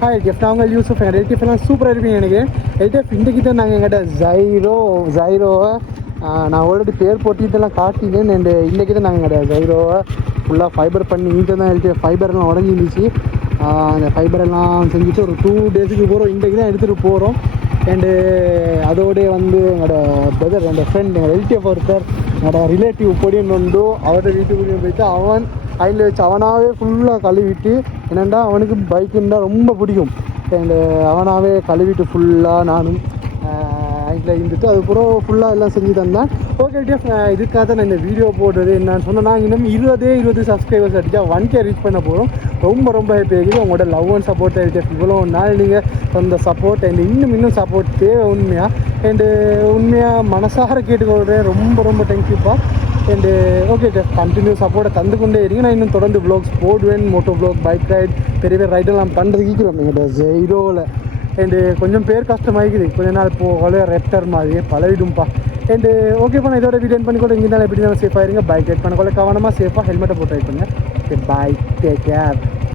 Hi LDF, நான் உங்கள் யூசுஃப். எங்கள் எல்டிஎஃப் எல்லாம் சூப்பராக இருப்பீங்க நினைக்கிறேன். எல்டிஎஃப் இன்றைக்கி தான் நாங்கள் எங்கிட்ட ஜைரோவை நான் ஆல்ரெடி பேர் போட்டிகிட்டெல்லாம் காட்டினேன். அண்டு இன்றைக்கி தான் நாங்கள் எங்கிட்ட ஜைரோவை ஃபுல்லாக ஃபைபர் பண்ணி இங்கே தான் எல்டிஎஃப் ஃபைபர்லாம் உடஞ்சிருந்துச்சு. அந்த ஃபைபரெல்லாம் செஞ்சுட்டு ஒரு 2 டேஸுக்கு போகிறோம். இன்றைக்கி தான் எடுத்துகிட்டு போகிறோம். அண்டு அதோடய வந்து எங்களோட பிரதர், எங்கள் ஃப்ரெண்ட், எங்கள் எல்டிஎஃப் ஒருத்தர், என்னோட ரிலேட்டிவ் பொடியன் உண்டு. அவரோட வீட்டுக்குள்ளேயும் போயிட்டு அவன் அதில் வச்சு அவனாகவே ஃபுல்லாக கழுவிட்டு, என்னென்னா அவனுக்கு பைக்குன்னா ரொம்ப பிடிக்கும். அண்டு அவனாகவே கழுவிட்டு ஃபுல்லாக நானும் அதில் இருந்துட்டு அதுக்கப்புறம் ஃபுல்லாக எல்லாம் செஞ்சு தந்தான். ஓகே எல்டிஎஃப், இதுக்காக தான் நான் இந்த வீடியோ போடுறது. என்னன்னு சொன்னால், நாங்கள் இன்னும் 20 சப்ஸ்கிரைபர்ஸ் அடித்தா 1K ரீச் பண்ண போகிறோம். ரொம்ப ஹாப்பி ஆகிடுது. உங்களோட லவ் அண்ட் சப்போர்ட் எல்டிஎஃப். இவ்வளோ நாள் நீங்கள் அந்த சப்போர்ட் அண்ட் இன்னும் சப்போர்ட் தேவை உண்மையாக. அண்டு உண்மையாக மனசார கேட்டுக்கொள்கிறேன். ரொம்ப தேங்க்யூப்பா. அண்டு ஓகே கண்டினியூ சப்போர்ட்டை தந்து கொண்டே இருக்கீங்க. நான் இன்னும் தொடர்ந்து வ்ளாக்ஸ் போடுவேன். மோட்டோ வ்ளாக், பைக் ரைட், பெரிய ரைடெல்லாம் பண்ணுறதுக்கு இருக்கிறோம் எங்களோட ஜைரோவில். அண்டு கொஞ்சம் பேர் கஷ்டமாகிக்குது. கொஞ்ச நாள் போகல ரெப்டர் மாதிரி பழகிடும்பா. அண்டு ஓகேப்பா, நான் இதோட வீடியோ பண்ணி கூட இங்கே எப்படி தான் சேஃபாக இருங்க. பைக் ரைட் பண்ண கூட கவனமாக சேஃபாக ஹெல்மெட்டை போட்டு ரைட் பண்ணுங்கள். Okay bye, take care.